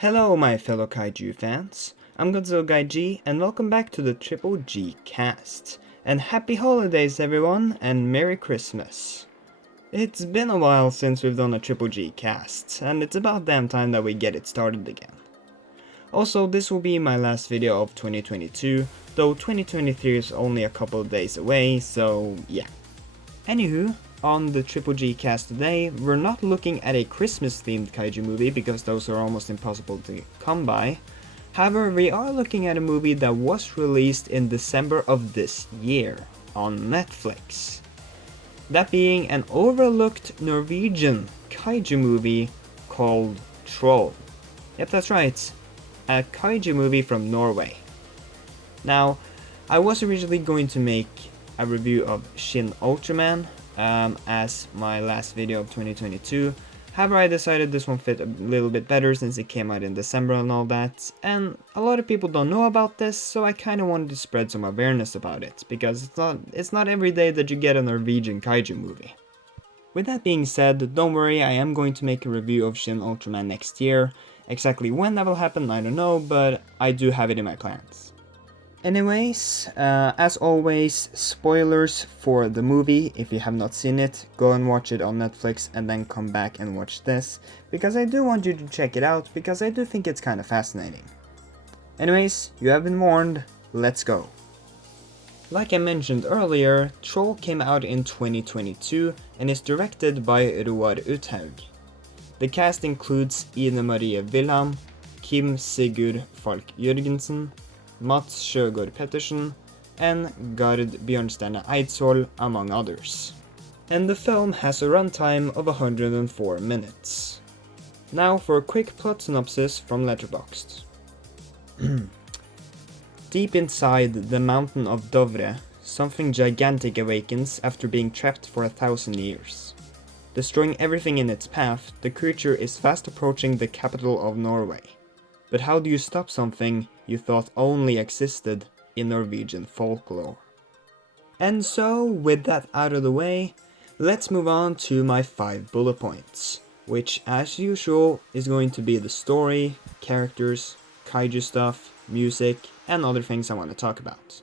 Hello my fellow kaiju fans, I'm Godzilla Guy G and welcome back to the Triple G cast. And happy holidays everyone and Merry Christmas. It's been a while since we've done a Triple G cast, and it's about damn time that we get it started again. Also, this will be my last video of 2022, though 2023 is only a couple of days away, so yeah. Anywho, on the Triple G cast today, we're not looking at a Christmas themed kaiju movie because those are almost impossible to come by. However, we are looking at a movie that was released in December of this year on Netflix. That being an overlooked Norwegian kaiju movie called Troll. Yep, that's right, a kaiju movie from Norway. Now, I was originally going to make a review of Shin Ultraman as my last video of 2022. However, I decided this one fit a little bit better since it came out in December and all that, and a lot of people don't know about this, so I kind of wanted to spread some awareness about it, because it's not every day that you get a Norwegian kaiju movie. With that being said, don't worry, I am going to make a review of Shin Ultraman next year. Exactly when that will happen, I don't know, but I do have it in my plans. Anyways, as always, spoilers for the movie. If you have not seen it, go and watch it on Netflix and then come back and watch this, because I do want you to check it out, because I do think it's kind of fascinating. Anyways, you have been warned, let's go. Like I mentioned earlier, Troll came out in 2022 and is directed by Roar Uthaug. The cast includes Ine Marie Wilhelm, Kim Sigurd Falk Jørgensen, Mats Sjøgaard Pettersen, and Gard Bjørnstjerne Eidsvoll, among others. And the film has a runtime of 104 minutes. Now for a quick plot synopsis from Letterboxd. Deep inside the mountain of Dovre, something gigantic awakens after being trapped for 1,000 years. Destroying everything in its path, the creature is fast approaching the capital of Norway. But how do you stop something you thought only existed in Norwegian folklore? And so, with that out of the way, let's move on to my 5 bullet points, which as usual is going to be the story, characters, kaiju stuff, music, and other things I want to talk about.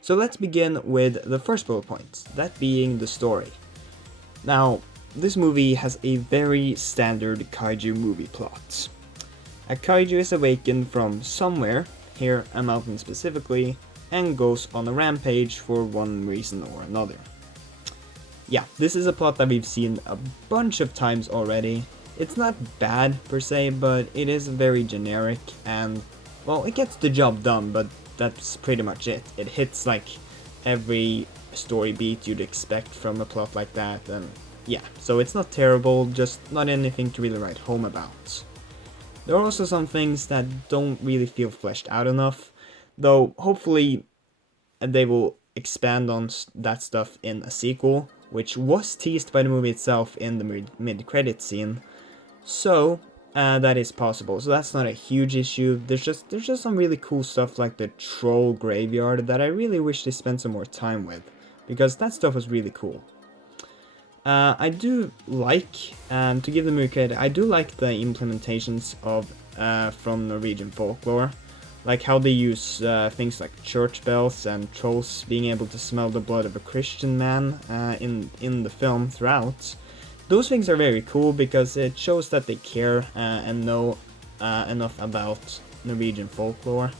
So let's begin with the first bullet point, that being the story. Now, this movie has a very standard kaiju movie plot. A kaiju is awakened from somewhere, here a mountain specifically, and goes on a rampage for one reason or another. Yeah, this is a plot that we've seen a bunch of times already. It's not bad per se, but it is very generic and, well, it gets the job done, but that's pretty much it. It hits like every story beat you'd expect from a plot like that, and yeah, so it's not terrible, just not anything to really write home about. There are also some things that don't really feel fleshed out enough, though hopefully they will expand on that stuff in a sequel, which was teased by the movie itself in the mid-credit scene, so that is possible. So that's not a huge issue. There's just some really cool stuff like the troll graveyard that I really wish they spent some more time with, because that stuff was really cool. I do like, to give them more credit, I do like the implementations of from Norwegian folklore, like how they use things like church bells and trolls being able to smell the blood of a Christian man in the film throughout. Those things are very cool because it shows that they care and know enough about Norwegian folklore,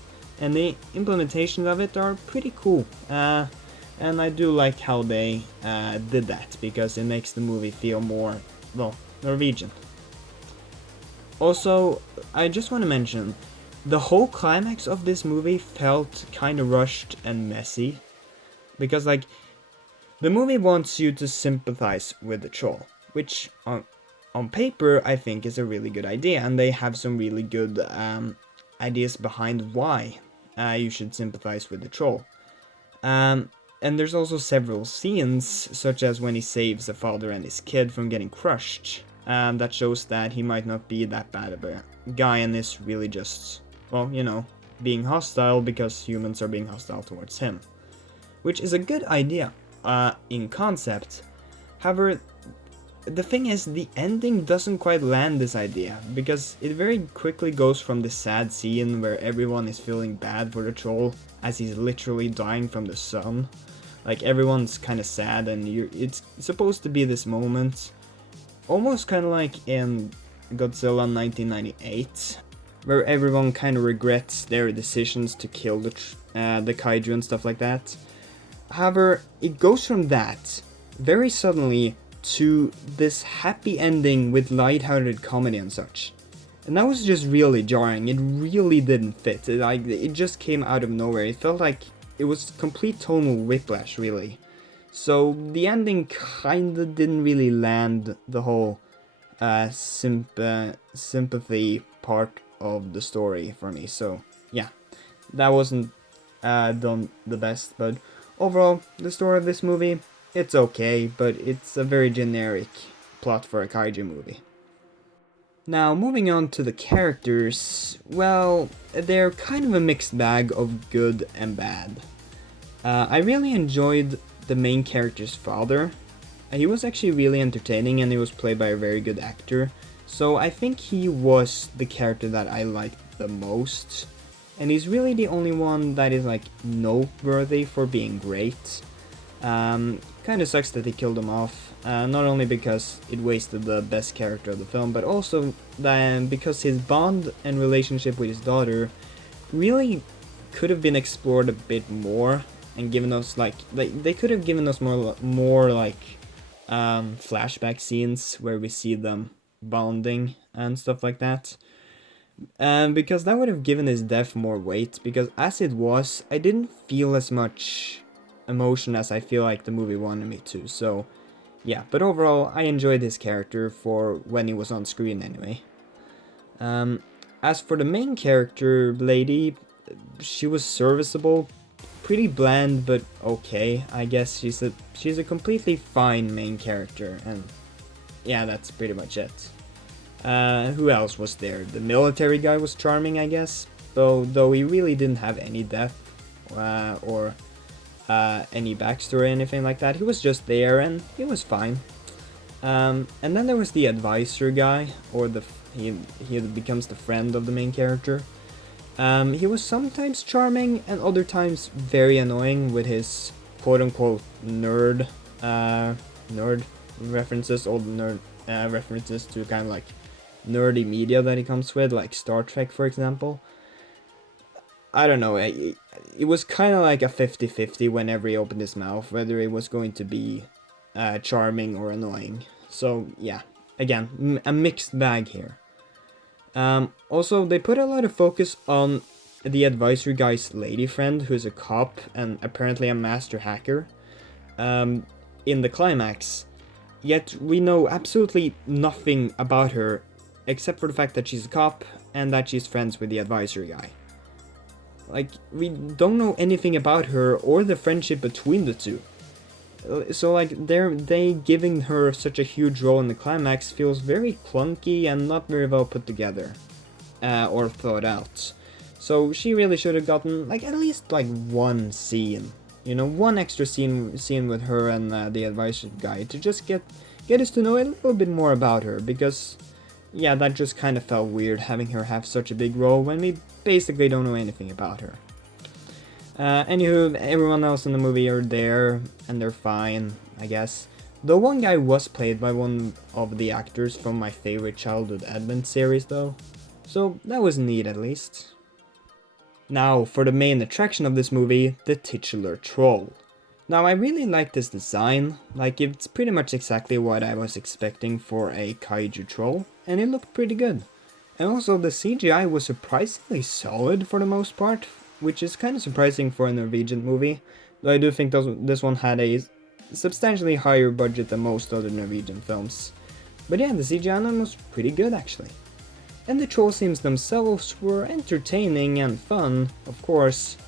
and the implementation of it are pretty cool. And I do like how they did that, because it makes the movie feel more, well, Norwegian. Also, I just want to mention, the whole climax of this movie felt kind of rushed and messy. Because, like, the movie wants you to sympathize with the troll, which on paper I think is a really good idea, and they have some really good ideas behind why you should sympathize with the troll. And there's also several scenes, such as when he saves a father and his kid from getting crushed, that shows that he might not be that bad of a guy and is really just, well, you know, being hostile because humans are being hostile towards him. Which is a good idea in concept. However, the thing is, the ending doesn't quite land this idea, because it very quickly goes from the sad scene where everyone is feeling bad for the troll as he's literally dying from the sun. Like, everyone's kind of sad, and it's supposed to be this moment, almost kind of like in Godzilla 1998, where everyone kind of regrets their decisions to kill the kaiju and stuff like that. However, it goes from that very suddenly to this happy ending with lighthearted comedy and such. And that was just really jarring. It really didn't fit. It just came out of nowhere. It felt like it was complete tonal whiplash, really. So the ending kinda didn't really land the whole sympathy part of the story for me. So yeah, that wasn't done the best. But overall, the story of this movie, it's okay, but it's a very generic plot for a kaiju movie. Now, moving on to the characters, well, they're kind of a mixed bag of good and bad. I really enjoyed the main character's father. He was actually really entertaining, and he was played by a very good actor. So I think he was the character that I liked the most. And he's really the only one that is like noteworthy for being great. Kind of sucks that they killed him off, not only because it wasted the best character of the film, but also because his bond and relationship with his daughter really could have been explored a bit more and given us like they could have given us more like flashback scenes where we see them bonding and stuff like that. Because that would have given his death more weight, because as it was, I didn't feel as much emotion as I feel like the movie wanted me to. So yeah, but overall I enjoyed his character for when he was on screen anyway. As for the main character lady, she was serviceable, pretty bland, but okay. I guess she's a completely fine main character, and yeah, that's pretty much it. Who else was there? The military guy was charming, I guess, though he really didn't have any depth or any backstory or anything like that. He was just there, and he was fine. And then there was the advisor guy, or he becomes the friend of the main character. He was sometimes charming and other times very annoying with his quote-unquote nerd references, old nerd references to kind of like nerdy media that he comes with, like Star Trek, for example. I don't know, it was kind of like a 50-50 whenever he opened his mouth, whether it was going to be charming or annoying. So yeah, again, a mixed bag here. Also, they put a lot of focus on the advisory guy's lady friend, who's a cop and apparently a master hacker, in the climax. Yet we know absolutely nothing about her, except for the fact that she's a cop and that she's friends with the advisory guy. Like, we don't know anything about her or the friendship between the two. So like, they giving her such a huge role in the climax feels very clunky and not very well put together, or thought out. So she really should have gotten like at least like one scene, one extra scene with her and the advisory guy to just get us to know a little bit more about her, because yeah, that just kind of felt weird having her have such a big role when we basically don't know anything about her. Anywho, everyone else in the movie are there, and they're fine, I guess. The one guy was played by one of the actors from my favorite childhood Advent series, though. So that was neat, at least. Now, for the main attraction of this movie, the titular troll. Now, I really like this design, like it's pretty much exactly what I was expecting for a kaiju troll, and it looked pretty good. And also, the CGI was surprisingly solid for the most part, which is kind of surprising for a Norwegian movie, though I do think this one had a substantially higher budget than most other Norwegian films. But yeah, the CGI on them was pretty good actually. And the troll scenes themselves were entertaining and fun, of course,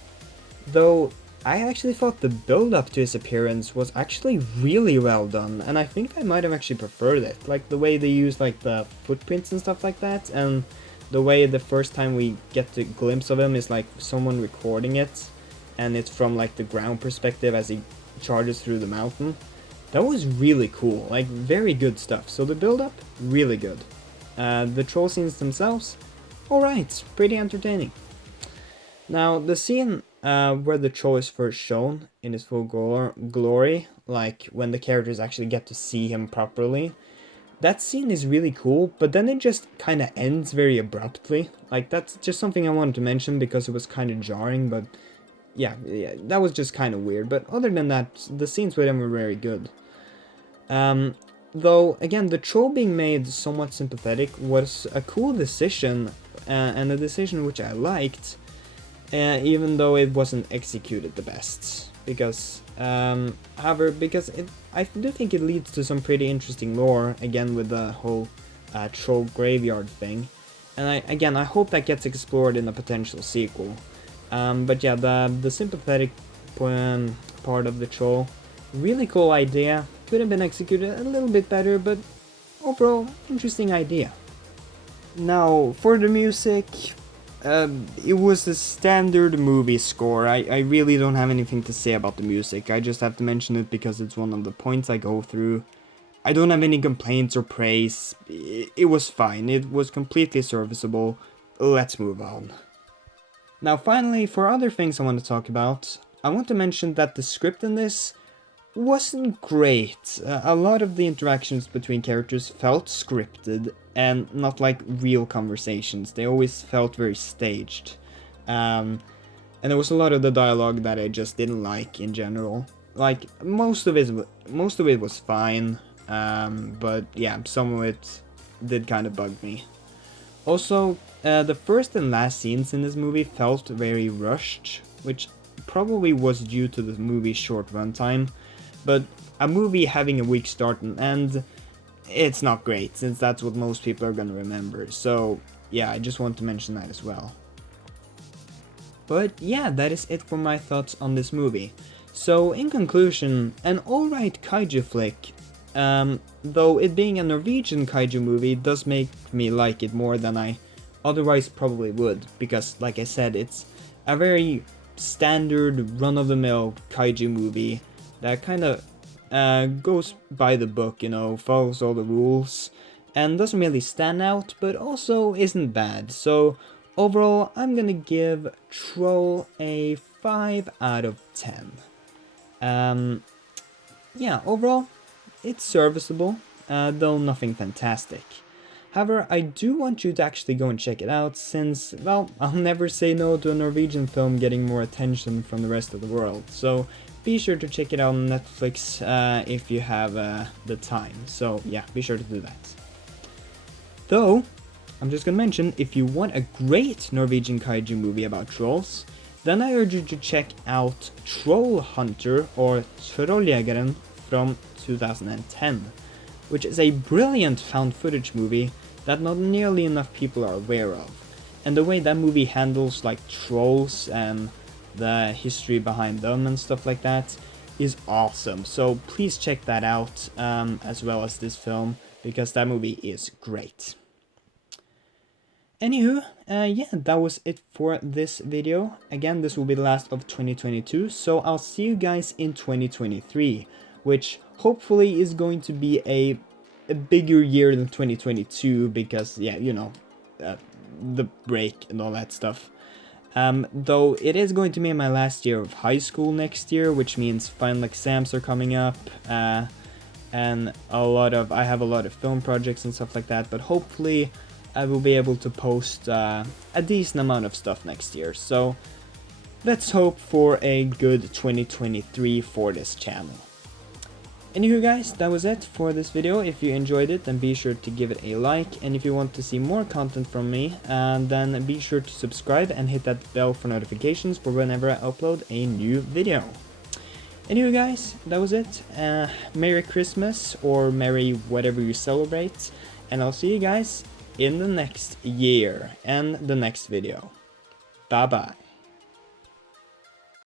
though I actually thought the build-up to his appearance was actually really well done, and I think I might have actually preferred it. Like the way they used like the footprints and stuff like that, and the way the first time we get a glimpse of him is like someone recording it, and it's from like the ground perspective as he charges through the mountain. That was really cool, like very good stuff. So the build-up, really good. The troll scenes themselves, alright, pretty entertaining. Now, the scene where the troll is first shown in his full glory, like when the characters actually get to see him properly, that scene is really cool, but then it just kind of ends very abruptly. Like, that's just something I wanted to mention because it was kind of jarring, but yeah, that was just kind of weird. But other than that, the scenes with him were very good. Though, again, the troll being made somewhat sympathetic was a cool decision, and a decision which I liked, even though it wasn't executed the best. Because, however, I do think it leads to some pretty interesting lore, again, with the whole troll graveyard thing. And I hope that gets explored in a potential sequel. But yeah, the sympathetic part of the troll, really cool idea. Could have been executed a little bit better, but overall, interesting idea. Now, for the music, it was a standard movie score. I really don't have anything to say about the music. I just have to mention it because it's one of the points I go through. I don't have any complaints or praise. It was fine. It was completely serviceable. Let's move on. Now, finally, for other things I want to talk about, I want to mention that the script in this wasn't great. A lot of the interactions between characters felt scripted and not like real conversations. They always felt very staged. And there was a lot of the dialogue that I just didn't like in general. Like, most of it was fine, but yeah, some of it did kind of bug me. Also, the first and last scenes in this movie felt very rushed, which probably was due to the movie's short runtime. But a movie having a weak start and end, it's not great, since that's what most people are gonna remember. So yeah, I just want to mention that as well. But yeah, that is it for my thoughts on this movie. So in conclusion, an alright kaiju flick. Though it being a Norwegian kaiju movie does make me like it more than I otherwise probably would, because like I said, it's a very standard run-of-the-mill kaiju movie that kind of goes by the book, you know, follows all the rules, and doesn't really stand out, but also isn't bad. So overall, I'm gonna give Troll a 5 out of 10. Yeah, overall, it's serviceable, though nothing fantastic. However, I do want you to actually go and check it out, since, well, I'll never say no to a Norwegian film getting more attention from the rest of the world. So be sure to check it out on Netflix if you have the time. So yeah, be sure to do that. Though, I'm just gonna mention, if you want a great Norwegian kaiju movie about trolls, then I urge you to check out Troll Hunter or Trolljägaren from 2010, which is a brilliant found footage movie that not nearly enough people are aware of. And the way that movie handles like trolls and the history behind them and stuff like that is awesome. So please check that out, as well as this film, because that movie is great. Anywho, yeah, that was it for this video. Again, this will be the last of 2022, so I'll see you guys in 2023, which hopefully is going to be a bigger year than 2022, because, yeah, you know, the break and all that stuff. Though it is going to be my last year of high school next year, which means final exams are coming up, and I have a lot of film projects and stuff like that, but hopefully I will be able to post a decent amount of stuff next year. So let's hope for a good 2023 for this channel. Anywho guys, that was it for this video. If you enjoyed it, then be sure to give it a like, and if you want to see more content from me, then be sure to subscribe and hit that bell for notifications for whenever I upload a new video. Anyway guys, that was it. Merry Christmas, or Merry whatever you celebrate, and I'll see you guys in the next year and the next video. Bye bye.